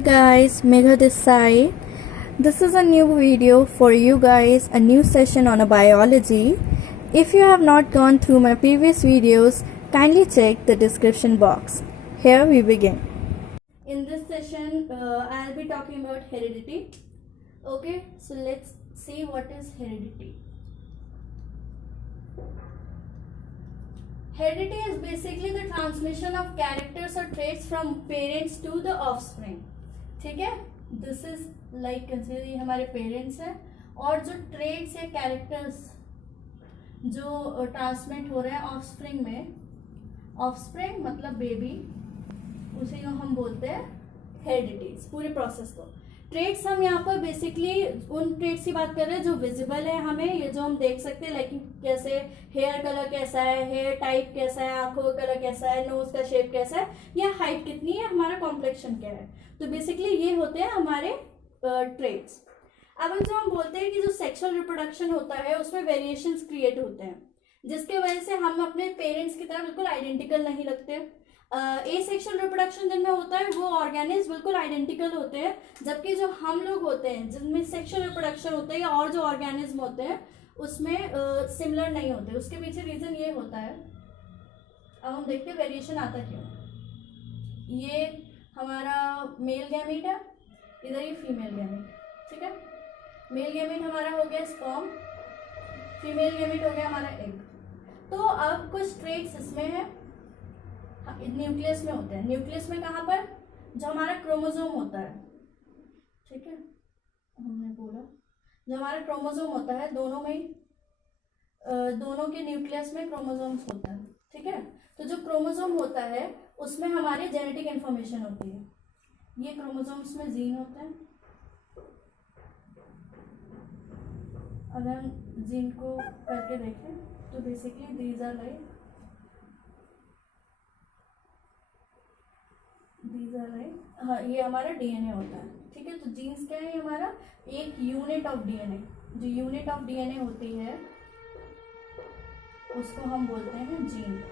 Hey guys, Megha this side. This is a new video for you guys, a new session on a biology. If you have not gone through my previous videos, kindly check the description box. Here we begin. In this session, I'll be talking about heredity. Okay, so let's see what is heredity. Heredity is basically the transmission of characters or traits from parents to the offspring. ठीक है, this is like consider ये हमारे parents हैं और जो traits या characters जो transmit हो रहे हैं ऑफस्प्रिंग में, ऑफस्प्रिंग मतलब बेबी, उसी को हम बोलते हैं हेरिडिटी, पूरे प्रोसेस को। ट्रेट्स हम यहाँ पर बेसिकली उन ट्रेट्स की बात कर रहे हैं जो विजिबल है हमें, ये जो हम देख सकते हैं, लाइक कैसे हेयर कलर कैसा है, हेयर टाइप कैसा है, आंखों का कलर कैसा है, नोज का शेप कैसा है, या हाइट कितनी है, हमारा कॉम्प्लेक्शन क्या है। तो बेसिकली ये होते हैं हमारे ट्रेट्स। अब जो हम बोलते हैं कि जो सेक्सुअल रिप्रोडक्शन होता है उसमें वेरिएशंस क्रिएट होते हैं, जिसके वजह से हम अपने पेरेंट्स की तरह बिल्कुल आइडेंटिकल नहीं लगते। एसेक्सुअल रिप्रोडक्शन जिनमें होता है वो ऑर्गेनिज्म बिल्कुल आइडेंटिकल होते हैं, जबकि जो हम लोग होते हैं जिनमें सेक्सुअल रिप्रोडक्शन होता है या और जो ऑर्गेनिज्म होते हैं उसमें सिमिलर नहीं होते। उसके पीछे रीजन ये होता है, अब हम देखते हैं वेरिएशन आता क्यों। ये हमारा मेल गैमीट है, इधर ये फीमेल गैमीट, ठीक है। मेल गैमीट हमारा हो गया स्पर्म, फीमेल गैमीट हो गया हमारा एग। तो अब कुछ ट्रेट्स इसमें है, न्यूक्लियस में होते हैं। न्यूक्लियस में कहाँ पर, जो हमारा क्रोमोसोम होता है, ठीक है, हमने बोला जो हमारा क्रोमोसोम होता है, दोनों में दोनों के न्यूक्लियस में क्रोमोसोम्स होता है, ठीक है। तो जो क्रोमोसोम होता है उसमें हमारी जेनेटिक इंफॉर्मेशन होती है। ये क्रोमोसोम्स में जीन होते हैं। अगर हम जीन को करके देखें तो बेसिकली दीज आर लाइक हाँ, ये हमारा डीएनए होता है, ठीक है। तो जीन्स क्या है, हमारा एक यूनिट ऑफ डीएनए, जो यूनिट ऑफ डीएनए होती है उसको हम बोलते हैं जीन।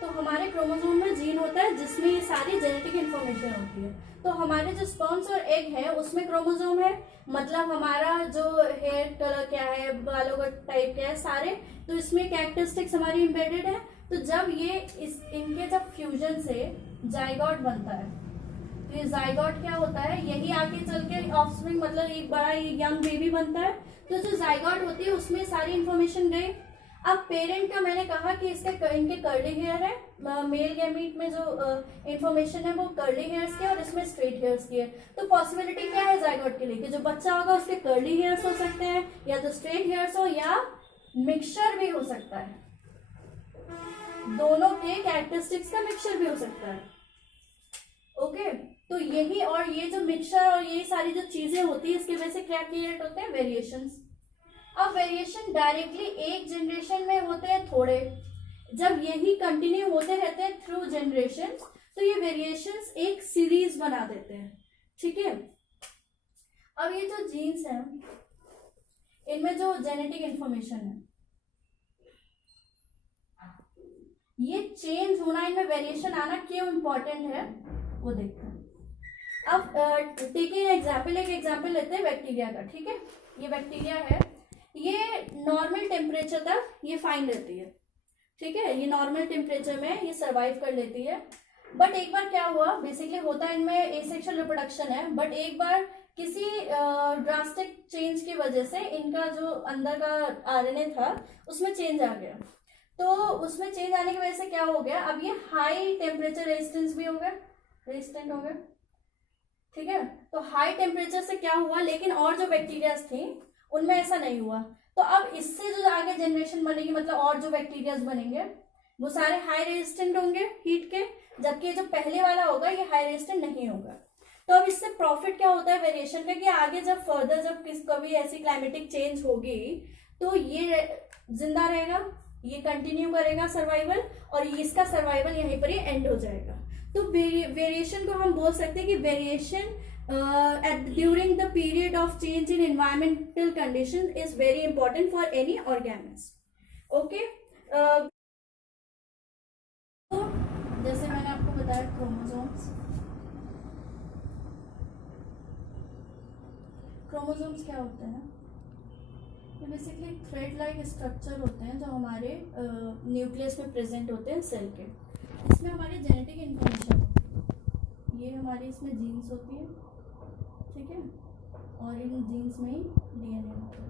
तो हमारे क्रोमोसोम में जीन होता है जिसमें ये सारी जेनेटिक इंफॉर्मेशन होती है। तो हमारे जो स्पर्म्स और एग है उसमें क्रोमोसोम है, मतलब हमारा जो हेयर कलर क्या है, बालों का टाइप क्या है, सारे, तो इसमें कैरेक्टरिस्टिक्स हमारी एम्बेडेड है। तो जब ये इनके जब फ्यूजन से जाइगोट बनता है, तो ये जाइगोट क्या होता है, यही आगे चल के ऑफस्प्रिंग मतलब एक बड़ा यंग बेबी बनता है। तो जो जाइगोट होती है उसमें सारी इंफॉर्मेशन गई। अब पेरेंट का मैंने कहा कि इनके कर्ली हेयर है, मेल गैमीट में जो इंफॉर्मेशन है वो कर्ली हेयर्स की और इसमें स्ट्रेट हेयर्स की है। तो पॉसिबिलिटी क्या है जाइगोट के लिए कि जो बच्चा होगा उसके कर्ली हेयर्स हो सकते हैं, या तो स्ट्रेट हेयर्स हो, या मिक्सचर भी हो सकता है, दोनों के कैरेक्टरिस्टिक्स का मिक्सचर भी हो सकता है। ओके, तो यही, और ये जो मिक्सचर और ये सारी जो चीजें होती है इसकी वजह से क्या क्रिएट होते हैं, वेरिएशंस। अब वेरिएशन डायरेक्टली एक जनरेशन में होते हैं थोड़े, जब यही कंटिन्यू होते रहते हैं थ्रू जनरेशन तो ये वेरिएशंस एक सीरीज बना देते हैं, ठीक है। अब ये जो जीन्स हैं इनमें जो जेनेटिक इंफॉर्मेशन है ये चेंज होना, इनमें वेरिएशन आना क्यों इम्पोर्टेंट है वो देखते हैं। अब टेकिंग एग्जाम्पल, एक एग्जाम्पल लेते हैं बैक्टीरिया का, ठीक है। ये बैक्टीरिया है, ये नॉर्मल टेम्परेचर तक ये फाइन रहती है, ठीक है, ये नॉर्मल टेम्परेचर में ये सरवाइव कर लेती है। बट एक बार क्या हुआ, बेसिकली होता है इनमें एसेक्सुअल रिप्रोडक्शन है, बट एक बार किसी ड्रास्टिक चेंज की वजह से इनका जो अंदर का आरएनए था उसमें चेंज आ गया। तो उसमें चेंज आने की वजह से क्या हो गया, अब ये हाई टेम्परेचर रेजिस्टेंस भी हो गया, रेजिस्टेंट हो गया, ठीक है। तो हाई टेम्परेचर से क्या हुआ, लेकिन और जो बैक्टीरियाज थी उनमें ऐसा नहीं हुआ। तो अब इससे जो आगे जनरेशन बनेगी, मतलब और जो बैक्टीरियाज बनेंगे वो सारे हाई रेजिस्टेंट होंगे हीट के, जबकि जो पहले वाला होगा ये हाई रेजिस्टेंट नहीं होगा। तो अब इससे प्रॉफिट क्या होता है वेरिएशन का, कि आगे जब फर्दर जब कभी ऐसी क्लाइमेटिक चेंज होगी तो ये जिंदा रहेगा, ये कंटिन्यू करेगा सर्वाइवल, और इसका सर्वाइवल यहीं पर ही एंड हो जाएगा। तो वेरिएशन को हम बोल सकते हैं कि variation during the period of change in environmental conditions is very important for any organism. Okay, तो जैसे मैंने आपको बताया क्रोमोसोम्स, क्रोमोसोम्स क्या होते हैं? ये बेसिकली थ्रेड लाइक स्ट्रक्चर होते हैं जो हमारे न्यूक्लियस में प्रेजेंट होते हैं सेल के। इसमें हमारी जेनेटिक इन्फॉर्मेशन होती है, ये हमारी इसमें जीन्स होती है, ठीक है, और इन जीन्स में ही डीएनए होता है,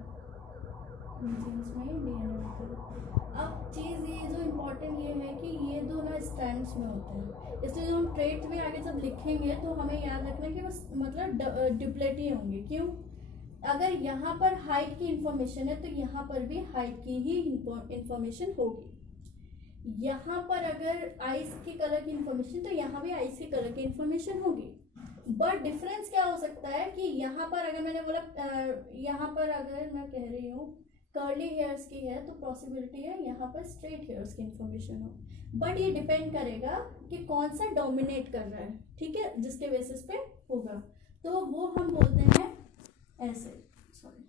इन जीन्स में ही डीएनए होता है। अब चीज़ ये जो इम्पोर्टेंट ये है कि ये दो ना स्ट्रैंड्स में होते हैं, इसलिए जो हम ट्रेट में आगे जब लिखेंगे तो हमें याद रखना कि बस मतलब डुप्लेट ही होंगे। क्यों? अगर यहाँ पर हाइट की इंफॉर्मेशन है तो यहाँ पर भी हाइट की ही इंफॉर्मेशन होगी। यहाँ पर अगर आइस की कलर की इंफॉर्मेशन तो यहाँ भी आइस की कलर की इंफॉर्मेशन होगी। बट डिफरेंस क्या हो सकता है कि यहाँ पर अगर मैंने बोला यहाँ पर अगर मैं कह रही हूँ कर्ली हेयर्स की है तो पॉसिबिलिटी है यहाँ पर स्ट्रेट हेयर्स की इंफॉर्मेशन हो। बट ये डिपेंड करेगा कि कौन सा डोमिनेट कर रहा है, ठीक है, जिसके बेसिस पे होगा। तो वो हम बोलते हैं ऐसे, सॉरी,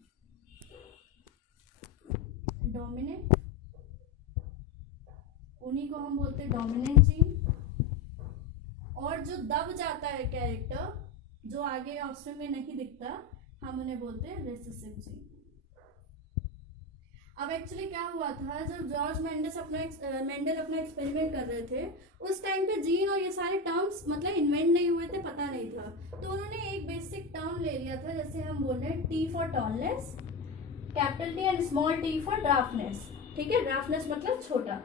डोमिनेंट, उन्हीं को हम बोलते हैं डोमिनेंट जीन। और जो दब जाता है कैरेक्टर, जो आगे ऑप्शन में नहीं दिखता, हम उन्हें बोलते हैं रिसेसिव जीन। अब एक्चुअली क्या हुआ था, जब जॉर्ज मेंडल अपना एक्सपेरिमेंट कर रहे थे उस टाइम पे जीन और ये सारे टर्म्स मतलब इन्वेंट नहीं हुए थे, पता नहीं था। तो उन्होंने एक बेसिक टर्म ले लिया था, जैसे हम बोल रहे हैं T for tallness, capital T and small T for dwarfness, ठीक है, ड्राफ्टनेस मतलब छोटा।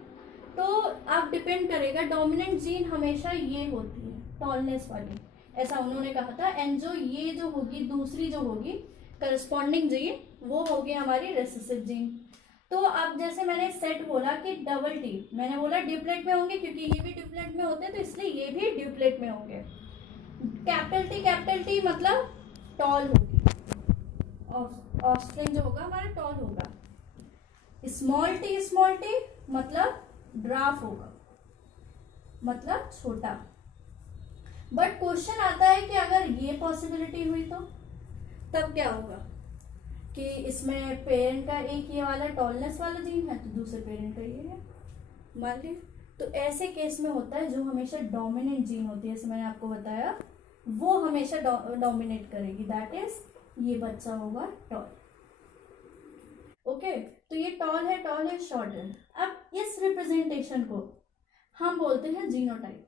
तो अब डिपेंड करेगा, डोमिनेंट जीन हमेशा ये होती है टॉलनेस वाली, ऐसा उन्होंने कहा था। एंड जो ये जो होगी दूसरी जो होगी करस्पॉन्डिंग जीन, वो होगी हमारी रिसेसिव जीन। तो अब जैसे मैंने सेट बोला कि डबल टी, मैंने बोला ड्यूप्लेट में होंगे क्योंकि ये भी ड्यूप्लेट में होते हैं तो इसलिए ये भी ड्यूप्लेट में होंगे। कैपिटल टी मतलब टॉल होगी, ऑफस्प्रिंग जो होगा हमारा टॉल होगा। स्मॉल टी मतलब ड्राफ होगा, मतलब छोटा। बट क्वेश्चन आता है कि अगर ये पॉसिबिलिटी हुई तो तब क्या होगा कि इसमें पेरेंट का एक ये वाला टॉलनेस वाला जीन है तो दूसरे पेरेंट का ये है, मान ली। तो ऐसे केस में होता है जो हमेशा डोमिनेंट जीन होती है, जैसे मैंने आपको बताया, वो हमेशा डोमिनेट करेगी, दैट इज ये बच्चा होगा टॉल। ओके, तो ये टॉल है शॉर्ट है। अब इस रिप्रेजेंटेशन को हम बोलते हैं जीनोटाइप,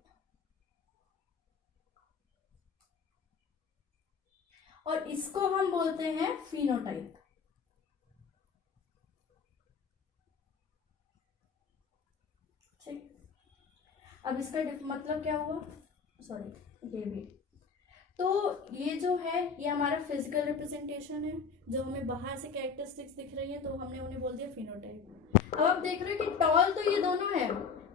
और इसको हम बोलते हैं फिनोटाइप। ठीक, अब इसका मतलब क्या हुआ, सॉरी ये भी, तो ये जो है ये हमारा फिजिकल रिप्रेजेंटेशन है, जो हमें बाहर से कैरेक्टरिस्टिक्स दिख रही है तो हमने उन्हें बोल दिया फिनोटाइप। अब आप देख रहे हो कि टॉल तो ये दोनों है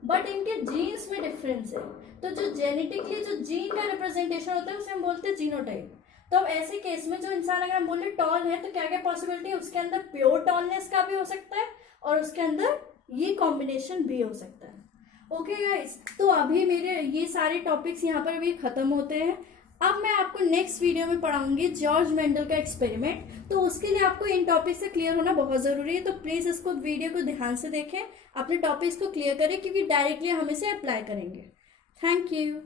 बट इनके जीन्स में डिफरेंस है, तो जो जेनेटिकली जो जीन का रिप्रेजेंटेशन होता है उसे हम बोलते हैं जीनोटाइप। तो अब ऐसे केस में जो इंसान अगर हम बोले टॉल है तो क्या क्या पॉसिबिलिटी है, उसके अंदर प्योर टॉलनेस का भी हो सकता है और उसके अंदर ये कॉम्बिनेशन भी हो सकता है। ओके गाइस, तो अभी मेरे ये सारे टॉपिक्स यहाँ पर भी खत्म होते हैं। अब मैं आपको नेक्स्ट वीडियो में पढ़ाऊंगी जॉर्ज मेंडल का एक्सपेरिमेंट, तो उसके लिए आपको इन टॉपिक से क्लियर होना बहुत ज़रूरी है। तो प्लीज़ इसको वीडियो को ध्यान से देखें, अपने टॉपिक्स को क्लियर करें क्योंकि डायरेक्टली हम इसे अप्लाई करेंगे। Thank you.